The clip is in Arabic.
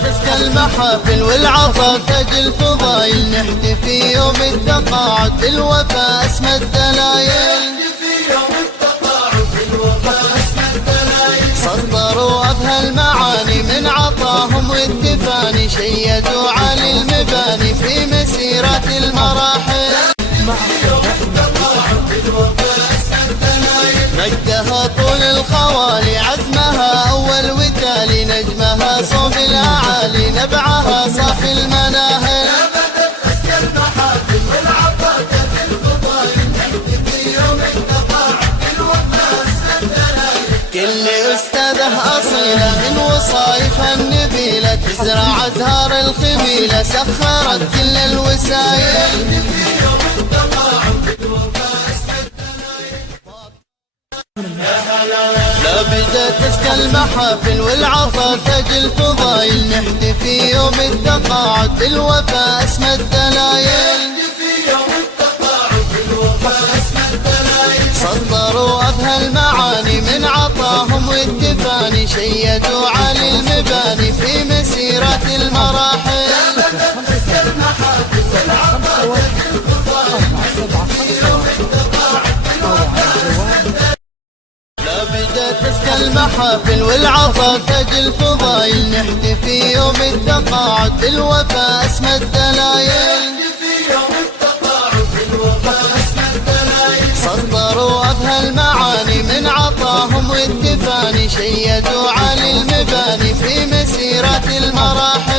تزكى المحافل والعطا تاج الفضايل، نحتفي يوم التقاعد بالوفاء اسمى الدلايل. سطروا أبهى المعاني من عطاهم والتفاني، شيدوا على المباني في مسيرة المراحل. مجدها طول الخوالي، عزمها أول وتالي، نجمها صوب الأعالي، نبعها صافي المناهل. كل أستاذة أصيلة من وصايفها النبيلة، تزرع أزهار الخميلة، سخرت كل الوسايل. لا بدأ تزكى المحافل والعطا تاج الفضايل، نحتفي يوم التقاعد بالوفاء اسمى الدلايل. سطروا أبهى المعاني من عطاهم والتفاني، شيدوا على المباني في مسيرة المراحل. لا بدأ تزكى المحافل والعطا تاج الفضايل، نحتفي يوم التقاعد بالوفاء اسمى الدلايل. سطروا أبهى المعاني من عطاهم والتفاني، شيدوا على المباني في مسيرة المراحل.